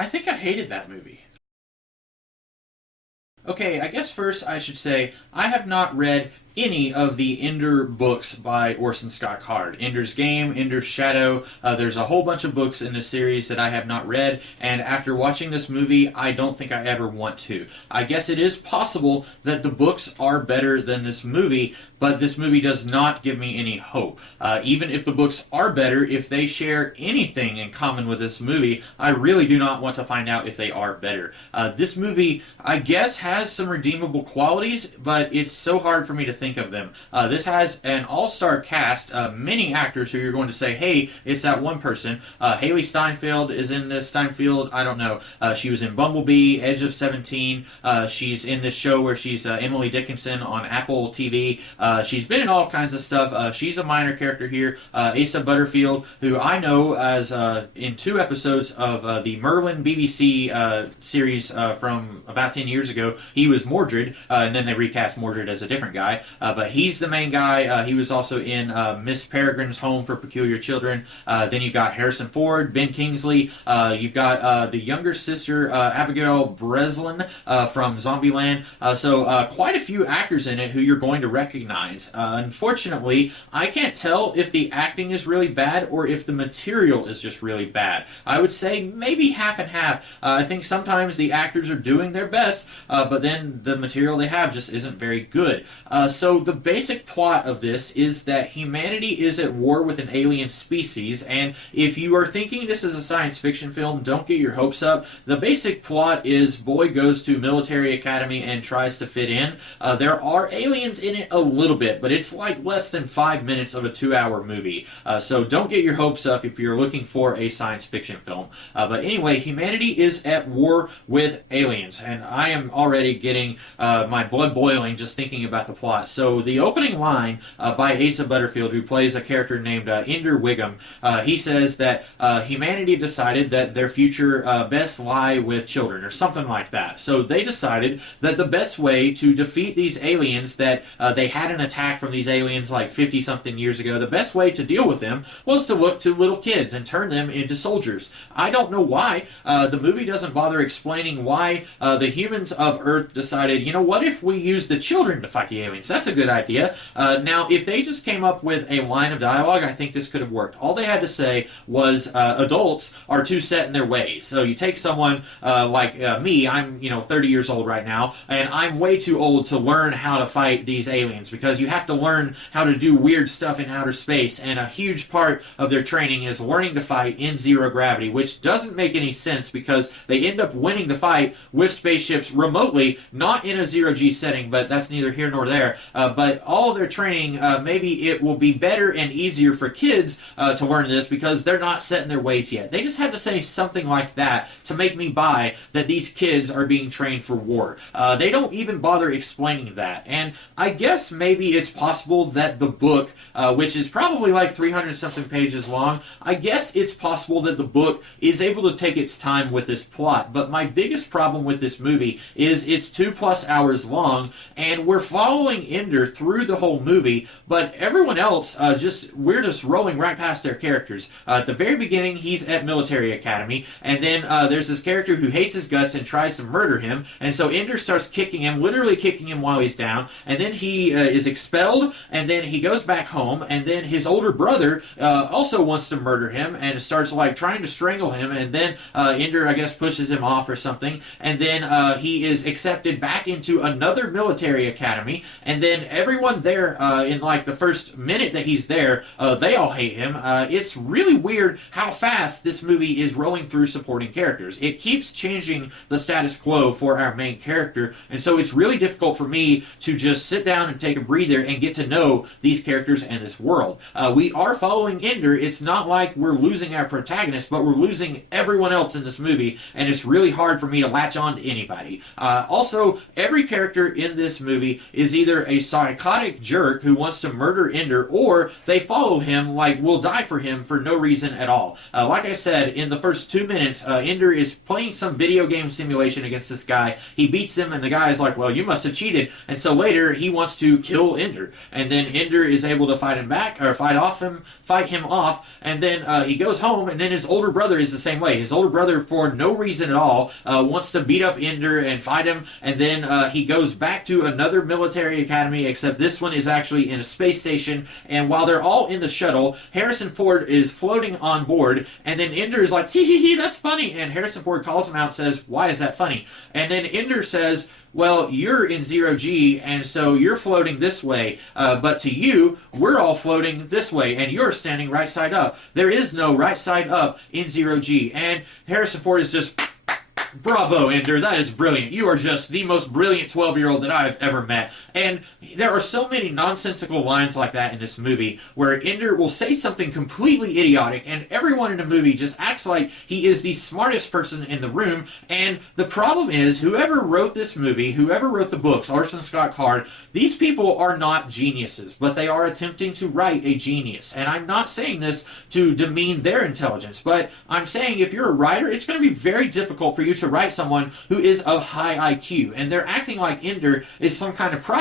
I think I hated that movie. Okay, I guess first I should say I have not read any of the Ender books by Orson Scott Card. Ender's Game, Ender's Shadow. There's a whole bunch of books in this series that I have not read, and after watching this movie, I don't think I ever want to. I guess it is possible that the books are better than this movie, but this movie does not give me any hope. Even if the books are better, if they share anything in common with this movie, I really do not want to find out if they are better. This movie, I guess, has some redeemable qualities, but it's so hard for me to think of them. This has an all-star cast, many actors who you're going to say, hey, it's that one person. Haley Steinfeld is in this. Steinfeld, I don't know. She was in Bumblebee, Edge of 17. She's in this show where she's Emily Dickinson on Apple TV. She's been in all kinds of stuff. She's a minor character here. Asa Butterfield, who I know as in 2 episodes of the Merlin BBC series from about 10 years ago. He was Mordred, and then they recast Mordred as a different guy. But he's the main guy. He was also in Miss Peregrine's Home for Peculiar Children. Then you've got Harrison Ford, Ben Kingsley. You've got the younger sister, Abigail Breslin from Zombieland. So quite a few actors in it who you're going to recognize. Unfortunately, I can't tell if the acting is really bad or if the material is just really bad. I would say maybe half and half. I think sometimes the actors are doing their best, but then the material they have just isn't very good. So the basic plot of this is that humanity is at war with an alien species, and if you are thinking this is a science fiction film, don't get your hopes up. The basic plot is boy goes to military academy and tries to fit in. There are aliens in it a little bit, but it's like less than 5 minutes of a 2-hour movie. So don't get your hopes up if you're looking for a science fiction film. But anyway, humanity is at war with aliens, and I am already getting my blood boiling just thinking about the plot. So the opening line by Asa Butterfield, who plays a character named Ender Wiggum, he says that humanity decided that their future best lie with children, or something like that. So they decided that the best way to defeat these aliens, that they had an attack from these aliens like 50-something years ago, the best way to deal with them was to look to little kids and turn them into soldiers. I don't know why. The movie doesn't bother explaining why the humans of Earth decided, you know, what if we use the children to fight the aliens? That's a good idea. Now, if they just came up with a line of dialogue, I think this could have worked. All they had to say was adults are too set in their ways. So you take someone like me, I'm 30 years old right now, and I'm way too old to learn how to fight these aliens because you have to learn how to do weird stuff in outer space, and a huge part of their training is learning to fight in zero gravity, which doesn't make any sense because they end up winning the fight with spaceships remotely, not in a zero-G setting, but that's neither here nor there. But all their training, maybe it will be better and easier for kids to learn this because they're not set in their ways yet. They just had to say something like that to make me buy that these kids are being trained for war. They don't even bother explaining that. And I guess maybe it's possible that the book, which is probably like 300-something pages long, I guess it's possible that the book is able to take its time with this plot. But my biggest problem with this movie is it's 2+ hours long, and we're following Ender through the whole movie, but everyone else, we're just rolling right past their characters. At the very beginning, he's at military academy, and then there's this character who hates his guts and tries to murder him, and so Ender starts kicking him, literally kicking him while he's down, and then he is expelled, and then he goes back home, and then his older brother also wants to murder him, and starts like trying to strangle him, and then Ender, I guess, pushes him off or something, and then he is accepted back into another military academy, and then everyone there in like the first minute that he's there, they all hate him. It's really weird how fast this movie is rolling through supporting characters. It keeps changing the status quo for our main character, and so it's really difficult for me to just sit down and take a breather and get to know these characters and this world. We are following Ender. It's not like we're losing our protagonist, but we're losing everyone else in this movie, and it's really hard for me to latch on to anybody. Also, every character in this movie is either a psychotic jerk who wants to murder Ender, or they follow him, like, will die for him for no reason at all. Like I said, in the first 2 minutes, Ender is playing some video game simulation against this guy. He beats him, and the guy is like, well, you must have cheated. And so later, he wants to kill Ender. And then Ender is able to fight him back, or fight him off, and then he goes home, and then his older brother is the same way. His older brother, for no reason at all, wants to beat up Ender and fight him, and then he goes back to another military academy, except this one is actually in a space station, and while they're all in the shuttle, Harrison Ford is floating on board, and then Ender is like, hee, that's funny, and Harrison Ford calls him out and says, why is that funny? And then Ender says, well, you're in zero G, and so you're floating this way, but to you, we're all floating this way, and you're standing right side up. There is no right side up in zero G, and Harrison Ford is just, bravo, Ender, that is brilliant. You are just the most brilliant 12-year-old that I've ever met. And there are so many nonsensical lines like that in this movie where Ender will say something completely idiotic and everyone in the movie just acts like he is the smartest person in the room. And the problem is, whoever wrote this movie, whoever wrote the books, Orson Scott Card, these people are not geniuses, but they are attempting to write a genius. And I'm not saying this to demean their intelligence, but I'm saying if you're a writer, it's going to be very difficult for you to write someone who is of high IQ. And they're acting like Ender is some kind of prodigy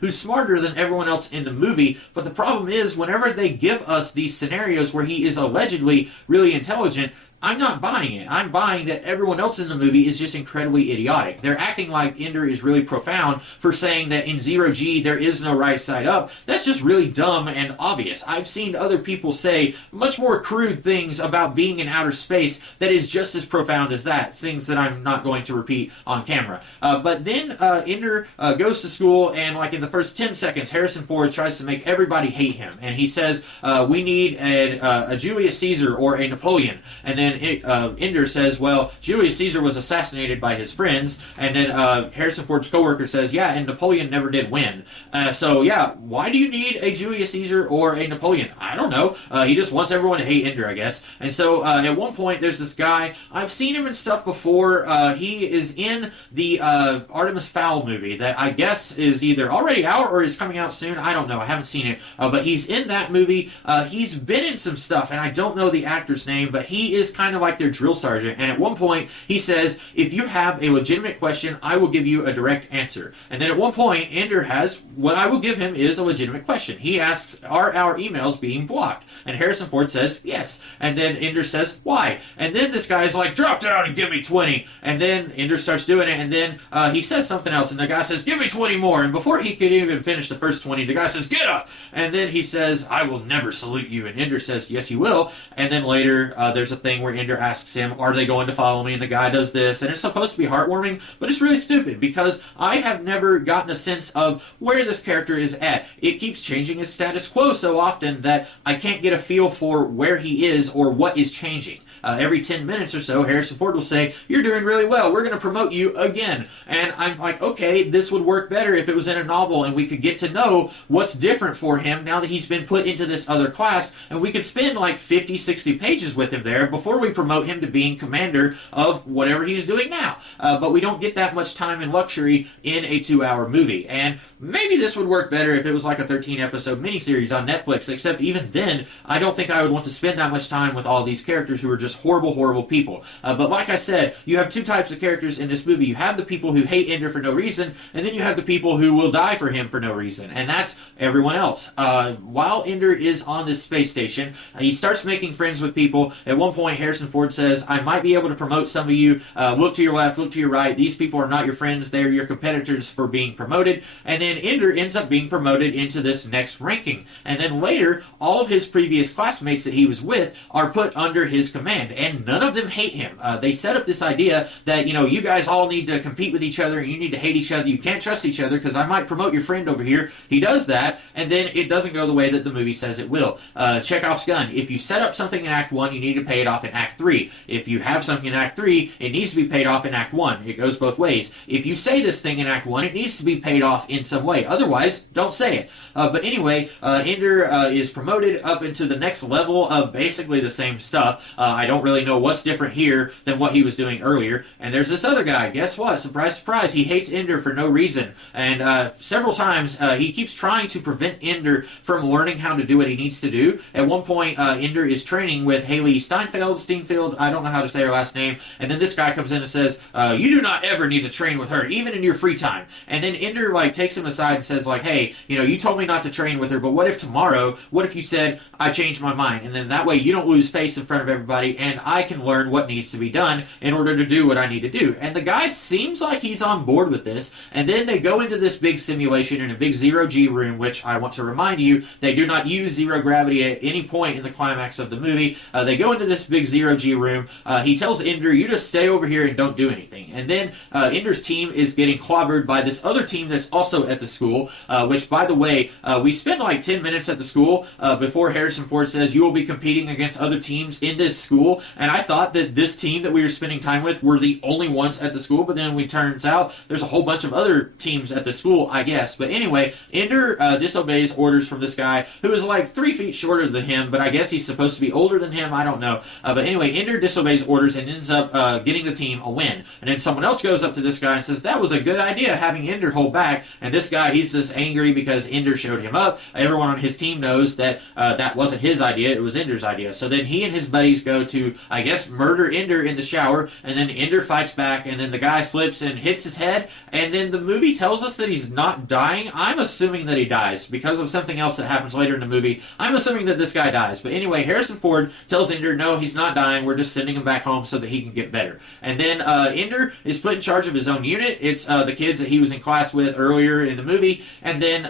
who's smarter than everyone else in the movie. But the problem is, whenever they give us these scenarios where he is allegedly really intelligent, I'm not buying it. I'm buying that everyone else in the movie is just incredibly idiotic. They're acting like Ender is really profound for saying that in zero G there is no right side up. That's just really dumb and obvious. I've seen other people say much more crude things about being in outer space that is just as profound as that. Things that I'm not going to repeat on camera. But then Ender goes to school, and like in the first 10 seconds, Harrison Ford tries to make everybody hate him. And he says, we need a Julius Caesar or a Napoleon. And then Ender says, well, Julius Caesar was assassinated by his friends, and then Harrison Ford's coworker says, yeah, and Napoleon never did win. So yeah, why do you need a Julius Caesar or a Napoleon? I don't know. He just wants everyone to hate Ender, I guess. And so at one point, there's this guy, I've seen him in stuff before. He is in the Artemis Fowl movie that I guess is either already out or is coming out soon. I don't know. I haven't seen it. But he's in that movie. He's been in some stuff, and I don't know the actor's name, but he is kind of like their drill sergeant. And at one point, he says, if you have a legitimate question, I will give you a direct answer. And then at one point, Ender has, what I will give him is a legitimate question. He asks, are our emails being blocked? And Harrison Ford says, yes. And then Ender says, why? And then this guy's like, drop down and give me 20. And then Ender starts doing it, and then he says something else, and the guy says, give me 20 more. And before he could even finish the first 20, the guy says, get up. And then he says, I will never salute you. And Ender says, yes, you will. And then later, there's a thing where Ender asks him, are they going to follow me? And the guy does this, and it's supposed to be heartwarming, but it's really stupid because I have never gotten a sense of where this character is at. It keeps changing his status quo so often that I can't get a feel for where he is or what is changing. Every 10 minutes or so, Harrison Ford will say, you're doing really well, we're going to promote you again. And I'm like, okay, this would work better if it was in a novel and we could get to know what's different for him now that he's been put into this other class, and we could spend like 50, 60 pages with him there before we promote him to being commander of whatever he's doing now. But we don't get that much time and luxury in a 2-hour movie. And maybe this would work better if it was like a 13-episode miniseries on Netflix, except even then, I don't think I would want to spend that much time with all these characters who are just horrible, horrible people. But like I said, you have two types of characters in this movie. You have the people who hate Ender for no reason, and then you have the people who will die for him for no reason, and that's everyone else. While Ender is on this space station, he starts making friends with people. At one point, Harrison Ford says, I might be able to promote some of you. Look to your left, look to your right. These people are not your friends. They're your competitors for being promoted. And then Ender ends up being promoted into this next ranking. And then later, all of his previous classmates that he was with are put under his command, and none of them hate him. They set up this idea that, you guys all need to compete with each other, and you need to hate each other. You can't trust each other because I might promote your friend over here. He does that, and then it doesn't go the way that the movie says it will. Chekhov's gun. If you set up something in Act 1, you need to pay it off in Act 3. If you have something in Act 3, it needs to be paid off in Act 1. It goes both ways. If you say this thing in Act 1, it needs to be paid off in some way. Otherwise, don't say it. But anyway, Ender is promoted up into the next level of basically the same stuff. I don't really know what's different here than what he was doing earlier. And there's this other guy. Guess what? Surprise, surprise. He hates Ender for no reason. And several times he keeps trying to prevent Ender from learning how to do what he needs to do. At one point, Ender is training with Haley Steinfeld, I don't know how to say her last name. And then this guy comes in and says, you do not ever need to train with her, even in your free time. And then Ender takes him aside and says hey, you told me not to train with her, but what if you said, I changed my mind? And then that way you don't lose face in front of everybody, and I can learn what needs to be done in order to do what I need to do. And the guy seems like he's on board with this, and then they go into this big simulation in a big zero-G room, which I want to remind you, they do not use zero gravity at any point in the climax of the movie. They go into this big zero-G room. He tells Ender, you just stay over here and don't do anything. And then Ender's team is getting clobbered by this other team that's also at the school, which, by the way, we spend 10 minutes at the school before Harrison Ford says you will be competing against other teams in this school, and I thought that this team that we were spending time with were the only ones at the school, but then it turns out there's a whole bunch of other teams at the school, I guess. But anyway, Ender disobeys orders from this guy who is 3 feet shorter than him, but I guess he's supposed to be older than him, I don't know. But anyway, Ender disobeys orders and ends up getting the team a win. And then someone else goes up to this guy and says, that was a good idea, having Ender hold back. And this guy, he's just angry because Ender showed him up. Everyone on his team knows that that wasn't his idea, it was Ender's idea. So then he and his buddies go to, I guess, murder Ender in the shower, and then Ender fights back, and then the guy slips and hits his head, and then the movie tells us that he's not dying. I'm assuming that he dies because of something else that happens later in the movie. I'm assuming that this guy dies. But anyway, Harrison Ford tells Ender, no, he's not dying, we're just sending him back home so that he can get better. And then Ender is put in charge of his own unit. It's the kids that he was in class with earlier in the movie, and then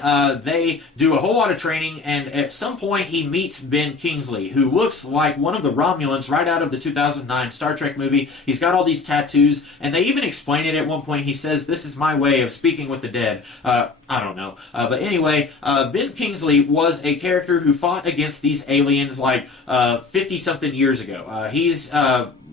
they do a whole lot of training, and at some point he meets Ben Kingsley, who looks like one of the Romulans right out of the 2009 Star Trek movie. He's got all these tattoos, and they even explain it at one point. He says, this is my way of speaking with the dead. I don't know. But anyway, Ben Kingsley was a character who fought against these aliens 50-something years ago. He's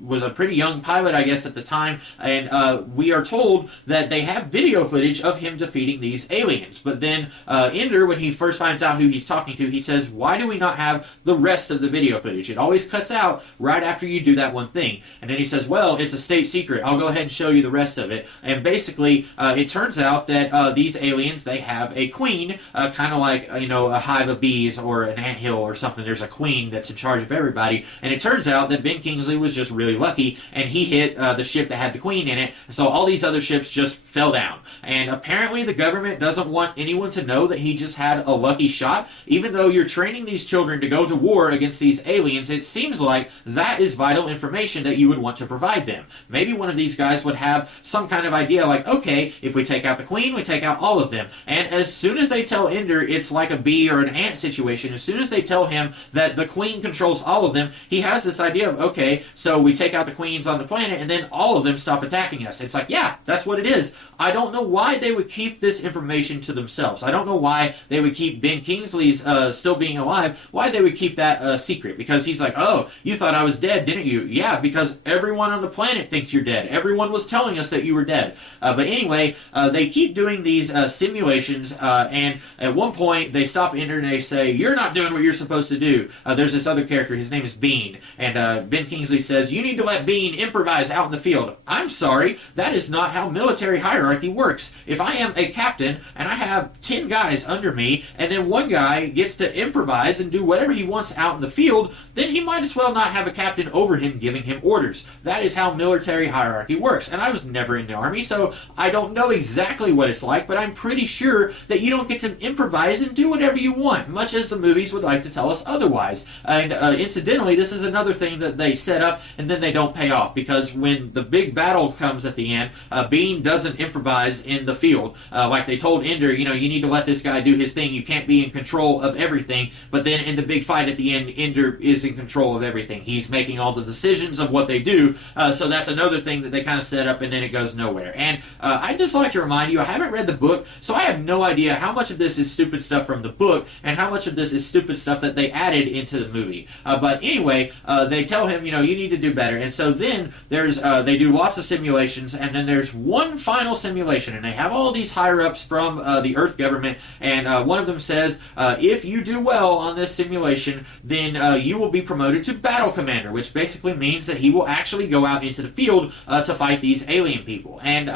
was a pretty young pilot, I guess, at the time, and we are told that they have video footage of him defeating these aliens. But then Ender, when he first finds out who he's talking to, he says, why do we not have the rest of the video footage? It always cuts out right after you do that one thing. And then he says, well, it's a state secret. I'll go ahead and show you the rest of it. And basically, it turns out that these aliens, they have a queen, kind of like, a hive of bees or an anthill or something. There's a queen that's in charge of everybody. And it turns out that Ben Kingsley was just really lucky, and he hit the ship that had the queen in it, so all these other ships just fell down. And apparently the government doesn't want anyone to know that he just had a lucky shot. Even though you're training these children to go to war against these aliens, it seems like that is vital information that you would want to provide them. Maybe one of these guys would have some kind of idea okay, if we take out the queen, we take out all of them. And as soon as they tell Ender it's like a bee or an ant situation, as soon as they tell him that the queen controls all of them, he has this idea of, okay, so we take out the queens on the planet and then all of them stop attacking us. It's yeah, that's what it is. I don't know why they would keep this information to themselves. I don't know why they would keep Ben Kingsley's still being alive, why they would keep that secret. Because he's oh, you thought I was dead, didn't you? Yeah, because everyone on the planet thinks you're dead. Everyone was telling us that you were dead. But anyway, they keep doing these simulations, and at one point they stop Ender and they say, you're not doing what you're supposed to do. There's this other character, his name is Bean, and Ben Kingsley says, you need to let Bean improvise out in the field. I'm sorry, that is not how military hierarchy works. If I am a captain and I have 10 guys under me, and then one guy gets to improvise and do whatever he wants out in the field, then he might as well not have a captain over him giving him orders. That is how military hierarchy works. And I was never in the army, so I don't know exactly what it's like, but I'm pretty sure that you don't get to improvise and do whatever you want, much as the movies would like to tell us otherwise. And incidentally, this is another thing that they set up, and then they don't pay off, because when the big battle comes at the end, Bean doesn't improvise in the field. Like they told Ender, you need to let this guy do his thing. You can't be in control of everything. But then in the big fight at the end, Ender is in control of everything. He's making all the decisions of what they do. So that's another thing that they kind of set up, and then it goes nowhere. And I'd just like to remind you, I haven't read the book, so I have no idea how much of this is stupid stuff from the book and how much of this is stupid stuff that they added into the movie. But anyway, they tell him, you need to do better. And so then there's they do lots of simulations, and then there's one final simulation, and they have all these higher-ups from the Earth government, and one of them says, if you do well on this simulation, then you will be promoted to Battle Commander, which basically means that he will actually go out into the field to fight these alien people. And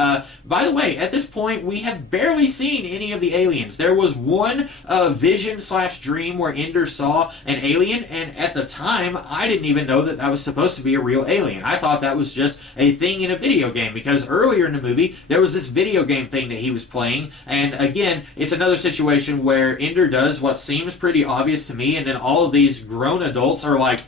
by the way, at this point, we have barely seen any of the aliens. There was one vision/dream where Ender saw an alien, and at the time, I didn't even know that that was supposed to be a real alien. I thought that was just a thing in a video game, because earlier in the movie, there was this video game thing that he was playing, and again, it's another situation where Ender does what seems pretty obvious to me, and then all of these grown adults are like,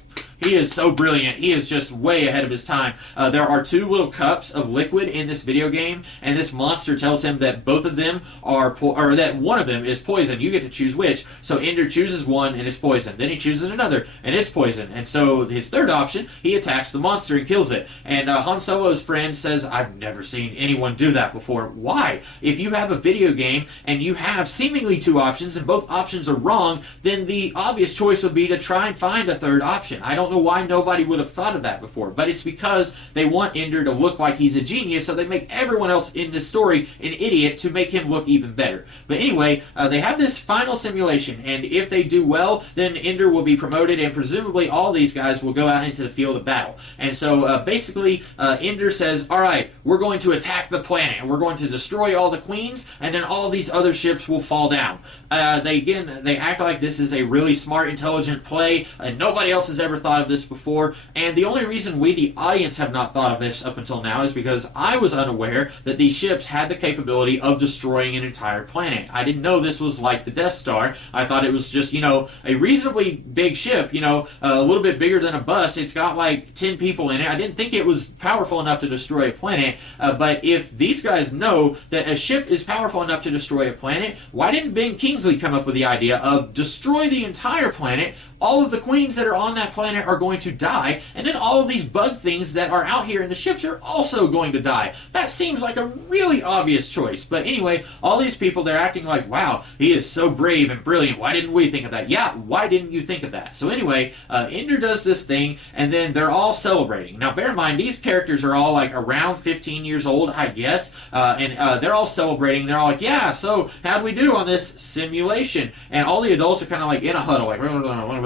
he is so brilliant. He is just way ahead of his time. There are two little cups of liquid in this video game, and this monster tells him that both of them are, or that one of them is poison. You get to choose which. So Ender chooses one, and it's poison. Then he chooses another, and it's poison. And so his third option, he attacks the monster and kills it. And Han Solo's friend says, I've never seen anyone do that before. Why? If you have a video game, and you have seemingly two options, and both options are wrong, then the obvious choice would be to try and find a third option. I don't know why nobody would have thought of that before, but it's because they want Ender to look like he's a genius, so they make everyone else in this story an idiot to make him look even better. But anyway, they have this final simulation, and if they do well, then Ender will be promoted, and presumably all these guys will go out into the field of battle. And so basically, Ender says, alright, we're going to attack the planet, and we're going to destroy all the queens, and then all these other ships will fall down. They act like this is a really smart, intelligent play, and nobody else has ever thought of this before, and the only reason we, the audience, have not thought of this up until now is because I was unaware that these ships had the capability of destroying an entire planet. I didn't know this was like the Death Star. I thought it was just, a reasonably big ship, a little bit bigger than a bus. It's got like 10 people in it. I didn't think it was powerful enough to destroy a planet, but if these guys know that a ship is powerful enough to destroy a planet, why didn't Ben Kingsley come up with the idea of destroy the entire planet? All of the queens that are on that planet are going to die, and then all of these bug things that are out here in the ships are also going to die. That seems like a really obvious choice. But anyway, all these people, they're acting like, wow, he is so brave and brilliant. Why didn't we think of that? Yeah, why didn't you think of that? So anyway, Ender does this thing, and then they're all celebrating. Now, bear in mind, these characters are all like around 15 years old, I guess, and they're all celebrating. They're all like, yeah, so how'd we do on this simulation? And all the adults are kind of like in a huddle, like,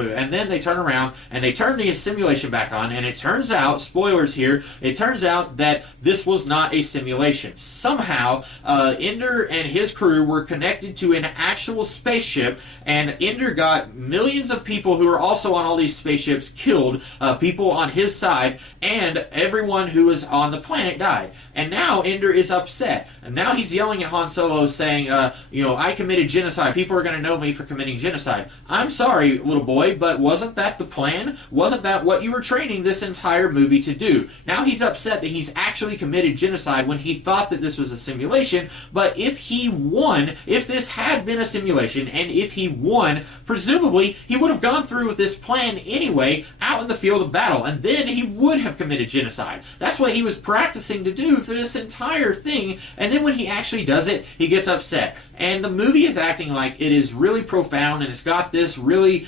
and then they turn around and they turn the simulation back on, and it turns out, spoilers here, it turns out that this was not a simulation. Somehow, Ender and his crew were connected to an actual spaceship, and Ender got millions of people who are also on all these spaceships killed, people on his side, and everyone who was on the planet died. And now Ender is upset. And now he's yelling at Han Solo saying, I committed genocide. People are going to know me for committing genocide. I'm sorry, little boy, but wasn't that the plan? Wasn't that what you were training this entire movie to do? Now he's upset that he's actually committed genocide when he thought that this was a simulation. But if he won, if this had been a simulation, and if he won, presumably he would have gone through with this plan anyway out in the field of battle, and then he would have committed genocide. That's what he was practicing to do for this entire thing, and then when he actually does it, he gets upset. And the movie is acting like it is really profound, and it's got this really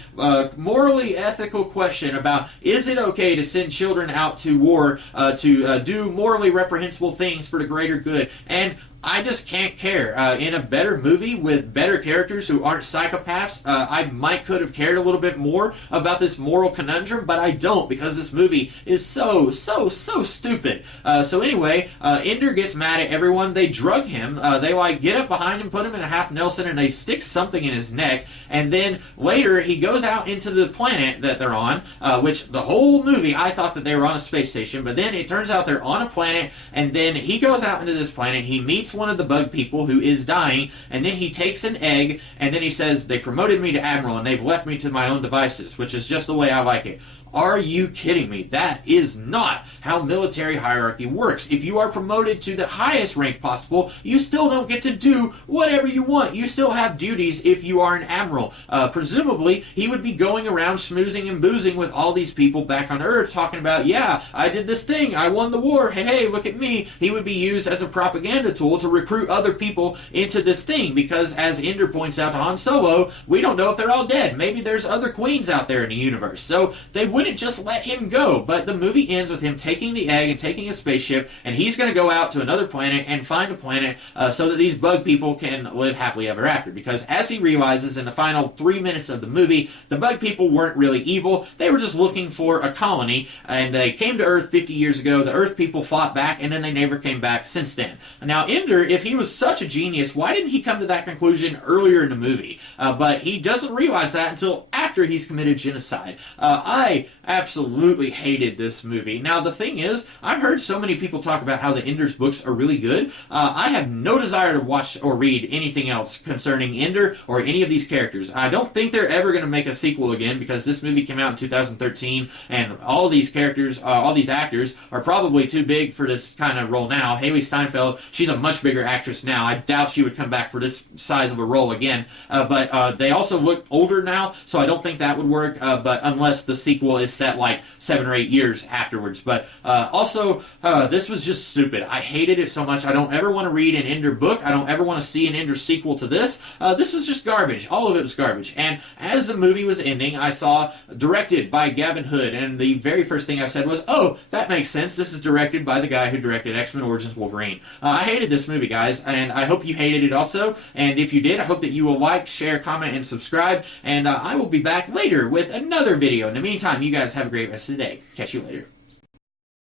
morally ethical question about, is it okay to send children out to war to do morally reprehensible things for the greater good? And I just can't care. In a better movie with better characters who aren't psychopaths, I might could have cared a little bit more about this moral conundrum, but I don't, because this movie is so stupid. So anyway, Ender gets mad at everyone. They drug him. They get up behind him, put him in a half Nelson, and they stick something in his neck. And then later he goes out into the planet that they're on, which the whole movie I thought that they were on a space station, but then it turns out they're on a planet, and then he goes out into this planet. He meets one of the bug people who is dying, and then he takes an egg, and then he says, they promoted me to Admiral, and they've left me to my own devices, which is just the way I like it. Are you kidding me? That is not how military hierarchy works. If you are promoted to the highest rank possible, you still don't get to do whatever you want. You still have duties if you are an admiral. Presumably, he would be going around schmoozing and boozing with all these people back on Earth, talking about, yeah, I did this thing, I won the war, hey, look at me. He would be used as a propaganda tool to recruit other people into this thing, because as Ender points out to Han Solo, we don't know if they're all dead. Maybe there's other queens out there in the universe. So they wouldn't just let him go. But the movie ends with him taking the egg and taking a spaceship, and he's going to go out to another planet and find a planet so that these bug people can live happily ever after. Because as he realizes in the final 3 minutes of the movie, the bug people weren't really evil. They were just looking for a colony, and they came to Earth 50 years ago. The Earth people fought back, and then they never came back since then. Now, Ender, if he was such a genius, why didn't he come to that conclusion earlier in the movie? But he doesn't realize that until after he's committed genocide. I absolutely hated this movie. Now, the thing is, I've heard so many people talk about how the Ender's books are really good. I have no desire to watch or read anything else concerning Ender or any of these characters. I don't think they're ever going to make a sequel again, because this movie came out in 2013, and all these characters, all these actors, are probably too big for this kind of role now. Haley Steinfeld, she's a much bigger actress now. I doubt she would come back for this size of a role again. But they also look older now, so I don't think that would work. But unless the sequel is set like 7 or 8 years afterwards. But also, this was just stupid. I hated it so much. I don't ever want to read an Ender book. I don't ever want to see an Ender sequel to this. This was just garbage. All of it was garbage. And as the movie was ending, I saw directed by Gavin Hood, and the very first thing I said was, oh, that makes sense. This is directed by the guy who directed X-Men Origins Wolverine. I hated this movie, guys, and I hope you hated it also. And if you did, I hope that you will like, share, comment, and subscribe. And I will be back later with another video. In the meantime, you guys have a great rest of the day. Catch you later.